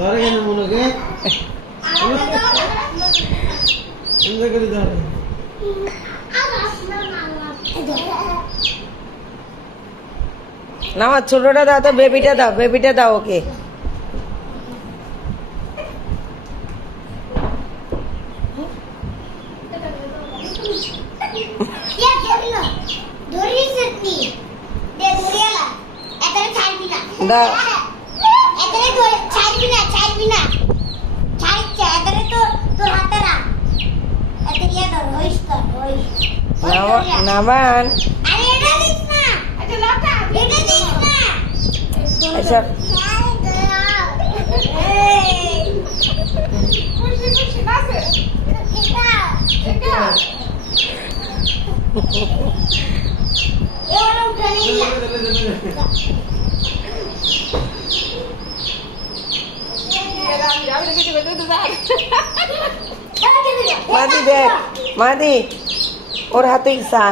ধরে কেন মনেকে চিন্তা করে ধরে না আমার ছোটটা দাও তো, বেবিটা দাও ওকে। দাও নামান আচ্ছা মাদি দেখ, মাদি ওর হাতে চা।